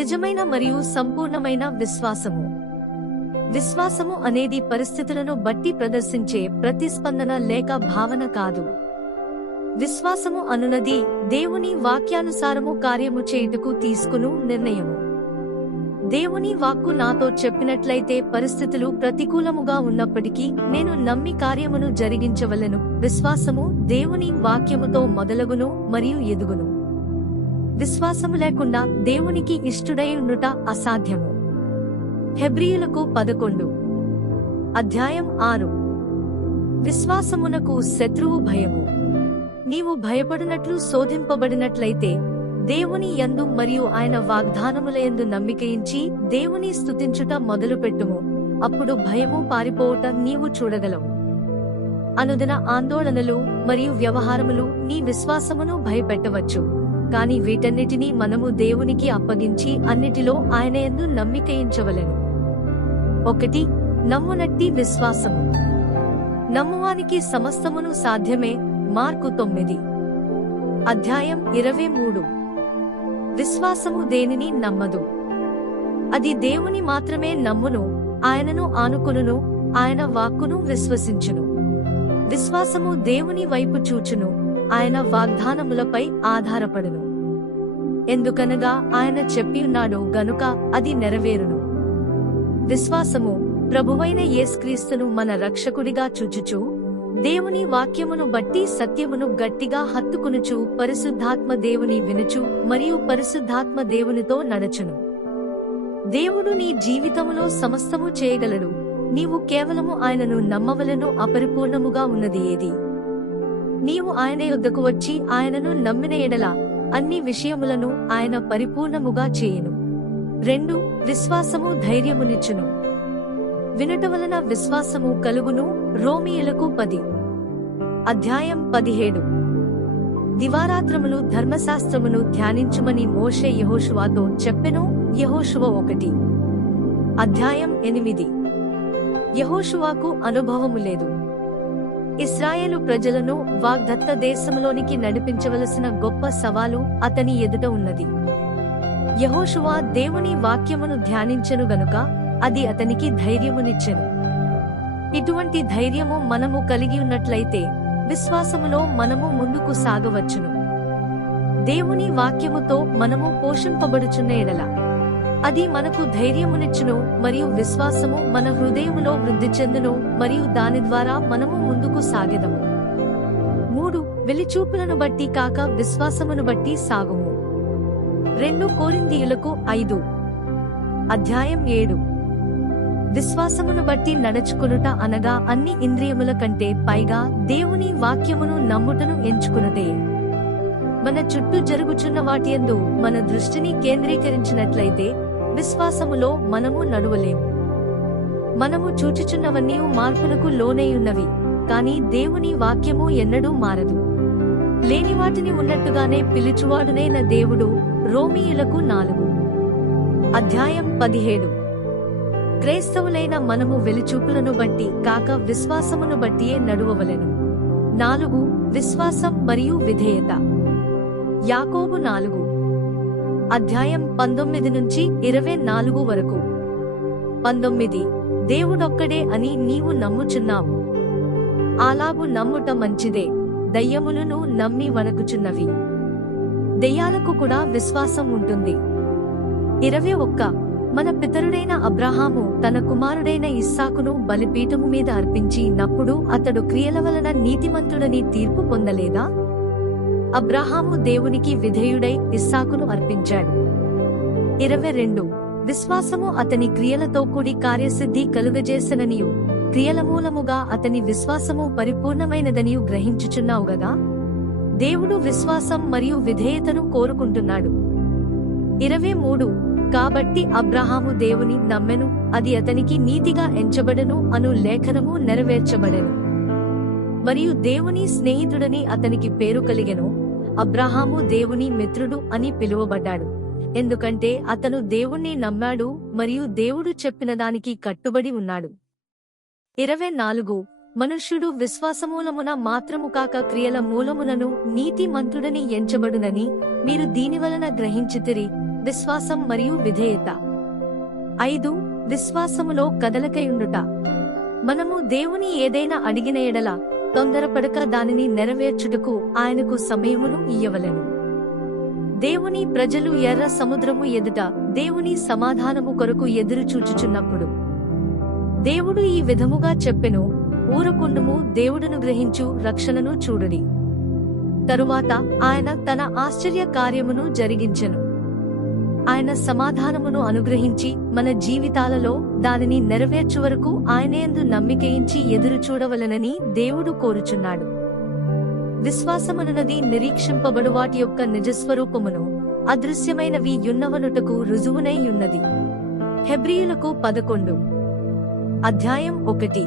నిజమైన మరియు సంపూర్ణమైన విశ్వాసము. విశ్వాసము అనేది పరిస్థితులను బట్టి ప్రదర్శించే ప్రతిస్పందన లేక భావన కాదు. విశ్వాసము అనునది దేవుని వాక్యానుసారము కార్యము చేయుటకు తీసుకును నిర్ణయము. దేవుని వాక్కు నాతో చెప్పినట్లయితే పరిస్థితులు ప్రతికూలముగా ఉన్నప్పటికీ నేను నమ్మి కార్యమును జరిగించవలెను. విశ్వాసము దేవుని వాక్యముతో మొదలగును మరియు ఎదుగును. విశ్వాసము లేకుండా దేవునికి ఇష్టుడై ఉండుట అసాధ్యము. హెబ్రీయులకు 11 అధ్యాయం 6. విశ్వాసమునకు శత్రువు భయము. నీవు భయపడినట్లు శోధింపబడినట్లయితే దేవుని యందు మరియు ఆయన వాగ్దానములయందు నమ్మికయించి దేవుని స్తుతించుట మొదలుపెట్టుము. అప్పుడు భయము పారిపోవుట నీవు చూడగలవు. అనుదిన ఆందోళనలు మరియు వ్యవహారములు నీ విశ్వాసమును భయపెట్టవచ్చు. కాని వీటన్నిటినీ మనము దేవునికి అప్పగించి అన్నిటిలో ఆయన యందు నమ్మికయించవలెను. 1. నమ్మునట్టి విశ్వాసము. నమ్మువానికి సమస్తమును సాధ్యమే. మార్కు 9 అధ్యాయం 23. విశ్వాసము దేనిని నమ్మదు. అది దేవుని మాత్రమే నమ్మును, ఆయనను ఆనుకొనును, ఆయన వాక్కును విశ్వసించును. విశ్వాసము దేవుని వైపు చూచును, ఆయన వాగ్దానములపై ఆధారపడును. ఎందుకనగా ఆయన చెప్పియున్నాడు గనుక అది నెరవేరును. విశ్వాసము ప్రభువైన యేసుక్రీస్తును మన రక్షకుడిగా చూచుచు దేవుని వాక్యమును బట్టి సత్యమును గట్టిగా హత్తుకునుచు పరిశుద్ధాత్మ దేవుని వినుచు మరియు పరిశుద్ధాత్మ దేవునితో నడచును. దేవుడు నీ జీవితములో సమస్తము చేయగలడు. నీవు కేవలము ఆయనను నమ్మవలెను. అపరిపూర్ణముగా ఉన్నది ఏది? నీవు ఆయన యొద్దకు వచ్చి ఆయనను నమ్మిన ఎడల అన్ని విషయములను ఆయన పరిపూర్ణముగా చేయును. 2. విశ్వాసము ధైర్యమునిచ్చును. వినుట వలన విశ్వాసము కలుగును. రోమీయులకు 10 అధ్యాయం 17. దివారాత్రములు ధర్మశాస్త్రమును ధ్యానించుమని మోషే యెహోషువతో చెప్పెను. యెహోషువ 1 అధ్యాయం 8. యెహోషువకు అనుభవము లేదు. ఇశ్రాయేలు ప్రజలను వాగ్దత్త దేశములోనికి నడిపించవలసిన గొప్ప సవాలు అతని ఎదుట ఉన్నది. యెహోషువ దేవుని వాక్యమును ధ్యానించెను గనుక అది అతనికి ధైర్యమునిచ్చెను. ఇటువంటి ధైర్యము మనము కలిగి ఉన్నట్లయితే విశ్వాసములో మనము ముందుకు సాగవచ్చును. దేవుని వాక్యముతో మనము పోషింపబడుచున్న ఎడల అది మనకు ధైర్యమునిచ్చును మరియు విశ్వాసము మన హృదయములో వృద్ధి చెందును మరియు దాని ద్వారా మనము ముందుకు సాగెదము. 3. వెలిచూపులను బట్టి కాక విశ్వాసమును బట్టి సాగుము. 2 కొరింథీయులకు 5 అధ్యాయం 7. విశ్వాసమును బట్టి నడుచుకునుట అనగా అన్ని ఇంద్రియముల కంటే పైగా దేవుని వాక్యమును నమ్ముటను ఎంచుకునుటే. మన చుట్టూ జరుగుచున్న వాటియందు మన దృష్టిని కేంద్రీకరించినట్లయితే విశ్వాసములో మనము నడువలేము. మనము చూచుచున్నవన్నీ మార్పునకు లోనైయున్నవి, కాని దేవుని వాక్యము ఎన్నడూ మారదు. లేని వాటిని ఉన్నట్టుగానే పిలుచువాడునైన దేవుడు. రోమీయులకు 4 అధ్యాయం 17. క్రైస్తవులైన మనము వెలిచూపులను బట్టి కాక విశ్వాసమును బట్టియే నడువవలెను. 4. విశ్వాసం మరియు విధేయత. యాకోబు 4 అధ్యాయం 19 నుంచి 24 వరకు. 19. దేవుడొక్కడే అని నీవు నమ్ముచున్నావు. అలాగు నమ్ముట మంచిదే. దయ్యములను నమ్మి వణకుచున్నవి. దెయ్యాలకు కూడా విశ్వాసం ఉంటుంది. 21. మన పితరుడైన అబ్రహాము తన కుమారుడైన ఇస్సాకును బలిపీఠము మీద అర్పించినప్పుడు అతడు క్రియల వలన నీతిమంతుడని తీర్పు పొందలేదా? అబ్రహాము దేవునికి విధేయుడై ఇస్సాకును అర్పించాడు. 22. విశ్వాసము అతని క్రియలతో కూడి కార్యసిద్ధి కలుగజేసెననియు క్రియల మూలముగా అతని విశ్వాసము పరిపూర్ణమైనదనియు గ్రహించుచున్నావు గదా. దేవుడు విశ్వాసం మరియు విధేయతను కోరుకుంటున్నాడు. 23. కాబట్టి అబ్రహాము దేవుని నమ్మెను, అది అతనికి నీతిగా ఎంచబడెను అను లేఖనము నెరవేర్చబడెను. మరియు దేవుని స్నేహితుడని అతనికి పేరు కలిగెను. అబ్రహాము దేవుని మిత్రుడు అని పిలువబడ్డాడు, ఎందుకంటే అతను దేవుణ్ణి నమ్మాడు మరియు దేవుడు చెప్పిన దానికి కట్టుబడి ఉన్నాడు. 24. మనుష్యుడు విశ్వాసమూలమున మాత్రము కాక క్రియల మూలమునను నీతిమంతుడని ఎంచబడునని మీరు దీనివలన గ్రహించితిరి. విశ్వాసం మరియు విధేయత. 5. విశ్వాసములో కదలకయుండుట. మనము దేవుని ఏదైనా అడిగిన ఎడల తొందరపడక దానిని నెరవేర్చుటకు ఆయనకు సమయమును ఇయ్యవలెను. దేవుని ప్రజలు ఎర్ర సముద్రము ఎదుట దేవుని సమాధానము కొరకు ఎదురుచూచుచున్నప్పుడు దేవుడు ఈ విధముగా చెప్పెను, ఊరకుండుము, దేవుడును గ్రహించు, రక్షణను చూడుడి. తరువాత ఆయన తన ఆశ్చర్య కార్యమును జరిగించెను. ఆయన సమాధానమును అనుగ్రహించి మన జీవితాలలో దానిని నెరవేర్చు వరకు ఆయనయందు నమ్మికయించి ఎదురు చూడవలనని దేవుడు కోరుచున్నాడు. విశ్వాసమనున్నది నిరీక్షింపబడు వాటి యొక్క నిజస్వరూపమును, అదృశ్యమైనవి యున్నవనుటకు రుజువునై యున్నది. హెబ్రీయులకు 11 అధ్యాయం 1.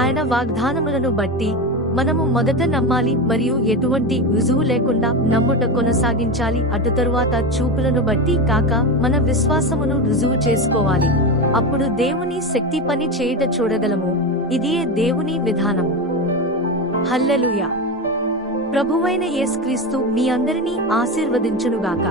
ఆయన వాగ్దానములను బట్టి మనము మొదట నమ్మాలి మరియు ఎటువంటి రుజువు లేకుండా నమ్ముట కొనసాగించాలి. అటు తరువాత చూపులను బట్టి కాక మన విశ్వాసమును రుజువు చేసుకోవాలి. అప్పుడు దేవుని శక్తి పని చేయుట చూడగలము. ఇదియే దేవుని విధానము. హల్లెలూయా. ప్రభువైన యేసుక్రీస్తు మీ అందరినీ ఆశీర్వదించునుగాక.